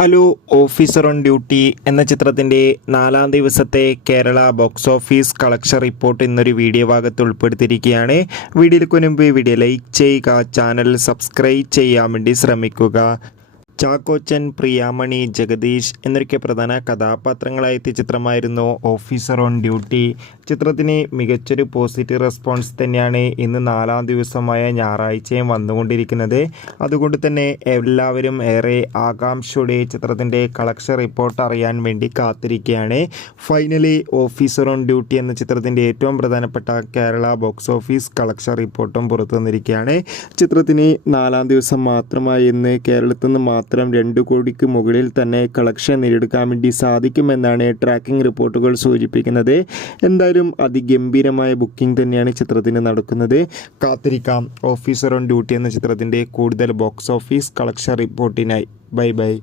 Hello, officer on duty എന്ന ചിത്രത്തിൻ്റെ 4-ാം ദിവസത്തെ Kerala box office collection report ഇന്നൊരു വീഡിയോ ഭാഗത്ത് ഉൾപ്പെടുത്തിയിരിക്കുകയാണ്. വീഡിയോയ്ക്ക് മുൻപ് വീഡിയോ ലൈക്ക് ചെയ്യുക, ചാനൽ സബ്സ്ക്രൈബ് ചെയ്യാൻ വേണ്ടി ശ്രമിക്കുക. ചാക്കോച്ചൻ, പ്രിയാമണി, ജഗദീഷ് എന്നൊക്കെ പ്രധാന കഥാപാത്രങ്ങളായ ചിത്രമായിരുന്നു ഓഫീസർ ഓൺ ഡ്യൂട്ടി. ചിത്രത്തിന് മികച്ചൊരു പോസിറ്റീവ് റെസ്പോൺസ് തന്നെയാണ് ഇന്ന് 4-ാം ദിവസമായ ഞായറാഴ്ചയും വന്നുകൊണ്ടിരിക്കുന്നത്. അതുകൊണ്ട് തന്നെ എല്ലാവരും ഏറെ ആകാംക്ഷയോടെ ചിത്രത്തിൻ്റെ കളക്ഷൻ റിപ്പോർട്ട് അറിയാൻ വേണ്ടി കാത്തിരിക്കുകയാണ്. ഫൈനലി ഓഫീസർ ഓൺ ഡ്യൂട്ടി എന്ന ചിത്രത്തിൻ്റെ ഏറ്റവും പ്രധാനപ്പെട്ട കേരള ബോക്സ് ഓഫീസ് കളക്ഷൻ റിപ്പോർട്ടും പുറത്തു വന്നിരിക്കുകയാണ്. ചിത്രത്തിന് 4-ാം ദിവസം മാത്രമായി ഇന്ന് കേരളത്തിൽ നിന്ന് മാത്രം 2 കോടിക്ക് മുകളിൽ തന്നെ കളക്ഷൻ നേടിയെടുക്കാൻ വേണ്ടി സാധിക്കുമെന്നാണ് ട്രാക്കിംഗ് റിപ്പോർട്ടുകൾ സൂചിപ്പിക്കുന്നത്. എന്തായാലും അതിഗംഭീരമായ ബുക്കിംഗ് തന്നെയാണ് ചിത്രത്തിന് നടക്കുന്നത്. കാത്തിരിക്കാം ഓഫീസർ ഓൺ ഡ്യൂട്ടി എന്ന ചിത്രത്തിൻ്റെ കൂടുതൽ ബോക്സ് ഓഫീസ് കളക്ഷൻ റിപ്പോർട്ടിനായി. ബൈ.